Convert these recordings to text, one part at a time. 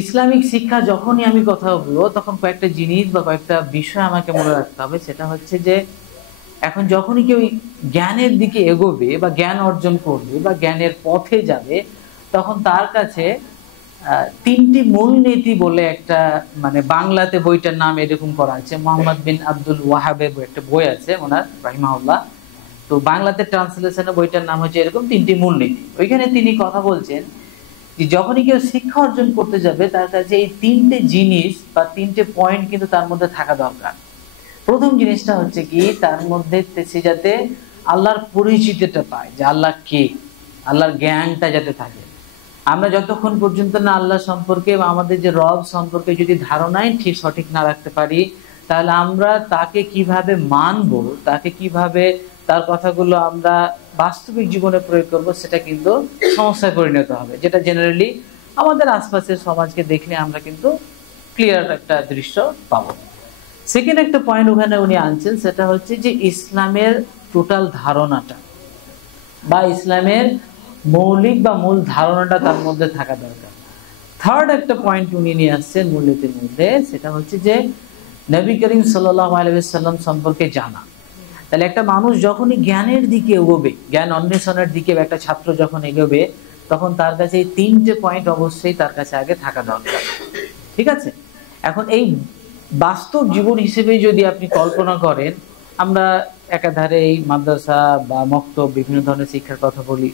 Islamic শিক্ষা যখনই আমি কথা বলবো তখন কয়েকটা জিনিস বা কয়েকটা বিষয় আমাকে মনে রাখতে হবে। সেটা হচ্ছে যে এখন যখনই কেউ জ্ঞানের দিকে এগোবে বা জ্ঞান অর্জন করবে বা জ্ঞানের পথে যাবে, তখন তার কাছে তিনটি মূলনীতি বলে একটা, মানে বাংলাতে বইটার নাম এরকম করা আছে, মোহাম্মদ বিন আব্দুল ওয়াহাবের একটা বই আছে ওনার, রাহিমাহুল্লাহ। তো বাংলাতে ট্রান্সলেশনে বইটার নাম হচ্ছে এরকম, তিনটি মূলনীতি। ওইখানে তিনি কথা বলছেন যে যখনই কেউ শিক্ষা অর্জন করতে যাবে তার কাছে এই তিনটে জিনিস বা তিনটে পয়েন্ট কিন্তু তার মধ্যে থাকা দরকার। প্রথম জিনিসটা হচ্ছে কি, তার মধ্যে সে যাতে আল্লাহর পরিচিতিটা পায়, যে আল্লাহ কে, আল্লাহর জ্ঞানটা যাতে থাকে। আমরা যতক্ষণ পর্যন্ত না আল্লাহ সম্পর্কে বা আমাদের যে রব সম্পর্কে যদি ধারণাই ঠিক সঠিক না রাখতে পারি, তাহলে আমরা তাকে কিভাবে মানবো, তাকে কিভাবে তার কথাগুলো আমরা বাস্তবিক জীবনে প্রয়োগ করব, সেটা কিন্তু সমস্যায় পরিণত হবে, যেটা জেনারেলি আমাদের আশপাশের সমাজকে দেখলে আমরা কিন্তু ক্লিয়ার একটা দৃশ্য পাবো। সেকেন্ড একটা পয়েন্ট ওখানে উনি আনছেন, সেটা হচ্ছে যে ইসলামের টোটাল ধারণাটা বা ইসলামের মৌলিক বা মূল ধারণাটা তার মধ্যে থাকা দরকার। থার্ড একটা পয়েন্ট উনি নিয়ে আসছেন মূলনীতির মধ্যে, সেটা হচ্ছে যে নবী করিম সাল্লাল্লাহু আলাইহি ওয়াসাল্লাম সম্পর্কে জানা। তাহলে একটা মানুষ যখনই জ্ঞানের দিকে এগোবে, জ্ঞান অন্বেষণের দিকে একটা ছাত্র যখন এগোবে, তখন তার কাছে এই তিনটে পয়েন্ট অবশ্যই তার কাছে আগে থাকা দরকার। ঠিক আছে? এখন এই বাস্তব জীবন হিসেবে যদি আপনি কল্পনা করেন, আমরা একাধারে এই মাদ্রাসা বা মক্তব বিভিন্ন ধরনের শিক্ষার কথা বলি,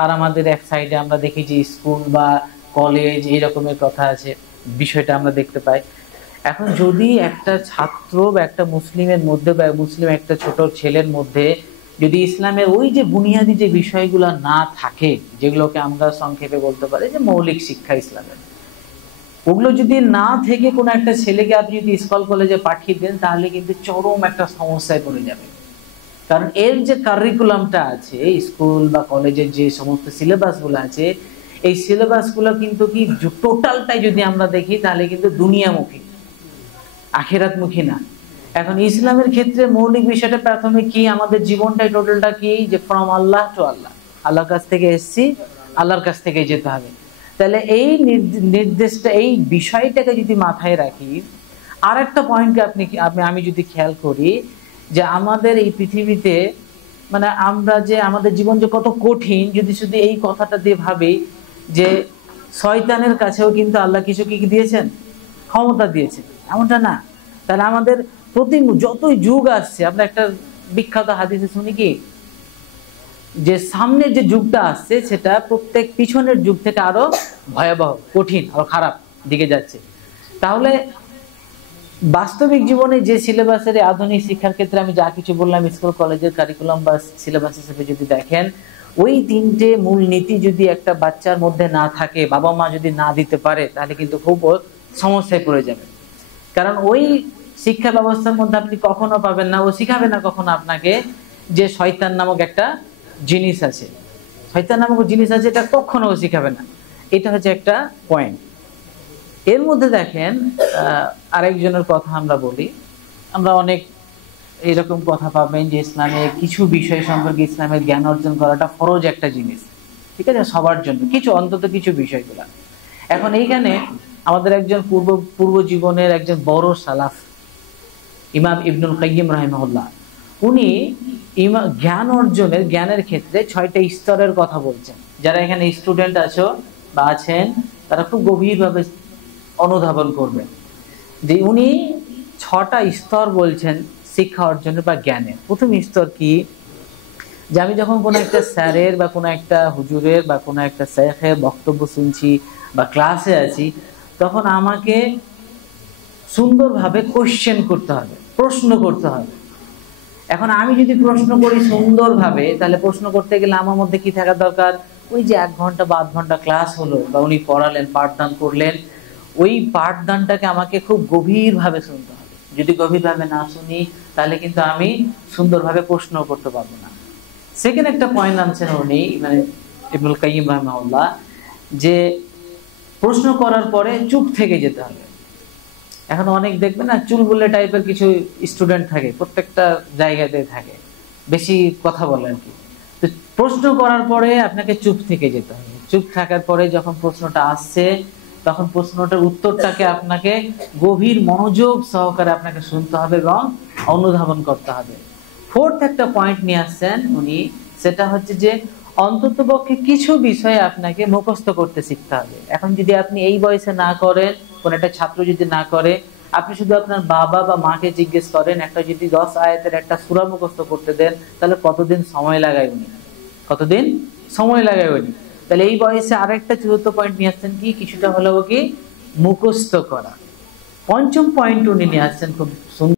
আর আমাদের এক সাইডে আমরা দেখি যে স্কুল বা কলেজ এই রকমের কথা আছে, বিষয়টা আমরা দেখতে পাই। এখন যদি একটা ছাত্র বা একটা মুসলিমের মধ্যে বা মুসলিম একটা ছোট ছেলের মধ্যে যদি ইসলামের ওই যে বুনিয়াদি যে বিষয়গুলো না থাকে, যেগুলোকে আমরা সংক্ষেপে বলতে পারি যে মৌলিক শিক্ষা ইসলামের, ওগুলো যদি না থেকে কোনো একটা ছেলেকে আপনি যদি স্কুল কলেজে পাঠিয়ে দেন, তাহলে কিন্তু চরম একটা সমস্যায় পড়ে যাবে। কারণ এর যে কারিকুলামটা আছে স্কুল বা কলেজের যে সমস্ত সিলেবাস গুলো আছে, এই সিলেবাস গুলো কিন্তু কি টোটালটাই যদি আমরা দেখি তাহলে কিন্তু দুনিয়ামুখী, আখিরাতমুখী না। এখন ইসলামের ক্ষেত্রে মৌলিক বিষয়টা প্রথমে কি, আমাদের জীবনটাই টোটালটা কি, যে ফ্রম আল্লাহ টু আল্লাহ, আল্লাহর কাছ থেকে এসেছি, আল্লাহর কাছ থেকে যেতে হবে। তাহলে এই নির্দেশটা, এই বিষয়টাকে যদি মাথায় রাখি, আর একটা পয়েন্টকে আমি যদি খেয়াল করি, যে আমাদের এই পৃথিবীতে মানে আমরা যে আমাদের জীবন যে কত কঠিন, যদি শুধু এই কথাটা দিয়ে ভাবি যে শয়তানের কাছেও কিন্তু আল্লাহ কিছু কি দিয়েছেন, ক্ষমতা দিয়েছেন, এমনটা না। তাহলে আমাদের প্রতি যতই যুগ আসছে, আমরা একটা বিখ্যাত হাদিসে শুনি কি, যে সামনের যে যুগটা আসছে সেটা প্রত্যেক পিছনের যুগ থেকে আরো ভয়াবহ, কঠিন, আরো খারাপ দিকে যাচ্ছে। তাহলে বাস্তবিক জীবনে যে সিলেবাসের আধুনিক শিক্ষার ক্ষেত্রে আমি যা কিছু বললাম, স্কুল কলেজের কারিকুলাম বা সিলেবাস হিসেবে যদি দেখেন, ওই তিনটে মূল নীতি যদি একটা বাচ্চার মধ্যে না থাকে, বাবা মা যদি না দিতে পারে, তাহলে কিন্তু খুব সমস্যায় পড়ে যাবে। কারণ ওই শিক্ষা ব্যবস্থার মধ্যে আপনি কখনো পাবেন না, ও শিখাবে না কখনো আপনাকে যে শয়তান নামক একটা জিনিস আছে, শয়তান নামক জিনিস আছে, এটা কখনো ও শিখাবে না। এটা হচ্ছে একটা পয়েন্ট। এর মধ্যে দেখেন আরেকজনের কথা আমরা বলি, আমরা অনেক এরকম কথা পাবেন যে ইসলামে কিছু বিষয় সম্পর্কে ইসলামের জ্ঞান অর্জন করাটা ফরজ একটা জিনিস, ঠিক আছে, সবার জন্য, কিছু অন্তত কিছু বিষয়গুলা। এখন এইখানে আমাদের একজন পূর্ব জীবনের একজন বড় সালাফ ইমাম ইবনুল কাইয়িম রাহিমাহুল্লাহ, উনি জ্ঞান অর্জনের, জ্ঞানের ক্ষেত্রে 6টা স্তরের কথা বলছেন। যারা এখানে স্টুডেন্ট আছো বা আছেন, তারা খুব গভীরভাবে অনুধাবন করবেন যে উনি 6টা স্তর বলছেন শিক্ষা অর্জনের বা জ্ঞানের। প্রথম স্তর কি, যে আমি যখন কোনো একটা স্যারের বা কোনো একটা হুজুরের বা কোনো একটা শেখের বক্তব্য শুনছি বা ক্লাসে আছি, তখন আমাকে সুন্দরভাবে কোশ্চেন করতে হবে, প্রশ্ন করতে হবে। এখন আমি যদি প্রশ্ন করি সুন্দরভাবে, তাহলে প্রশ্ন করতে গেলে আমার মধ্যে কি থাকা দরকার, ওই যে 1 ঘন্টা বা 8 ঘন্টা ক্লাস হলো বা উনি পড়ালেন, পাঠদান করলেন, ওই পাঠদানটাকে আমাকে খুব গভীরভাবে শুনতে হবে। যদি গভীরভাবে না শুনি, তাহলে কিন্তু আমি সুন্দরভাবে প্রশ্ন করতে পারবো না। সেকেন্ড একটা পয়েন্ট আনছেন উনি, মানে ইবনুল কাইয়িম রাহিমাহুল্লাহ, যে প্রশ্ন করার পরে চুপ থেকে যেতে হবে। এখন অনেক দেখবেন না চুলবুলে টাইপের কিছু স্টুডেন্ট থাকে, প্রত্যেকটা জায়গাতে থাকে, বেশি কথা বলে আর কি। তো প্রশ্ন করার পরে আপনাকে চুপ থেকে যেতে হবে। চুপ থাকার পরে যখন প্রশ্নটা আসছে, তখন প্রশ্নটার উত্তরটাকে আপনাকে গভীর মনোযোগ সহকারে আপনাকে শুনতে হবে এবং অনুধাবন করতে হবে। ফোর্থ একটা পয়েন্ট নিয়ে আসছেন উনি, সেটা হচ্ছে যে অন্ততপক্ষে কিছু বিষয়ে আপনাকে মুখস্থ করতে শিখতে হবে। এখন যদি আপনি এই বয়সে না করেন, কোন একটা ছাত্র যদি না করে, আপনি শুধু আপনার বাবা বা মাকে জিজ্ঞেস করেন একটা যদি 10 আয়াতের একটা সূরা মুখস্থ করতে দেন, তাহলে কতদিন সময় লাগায় উনি, কতদিন সময় লাগায় উনি। তাহলে এই বয়সে আরেকটা চতুর্থ পয়েন্ট নিয়ে আসছেন কিছুটা হলেও মুখস্থ করা। পঞ্চম পয়েন্ট উনি নিয়ে আসছেন খুব সুন্দর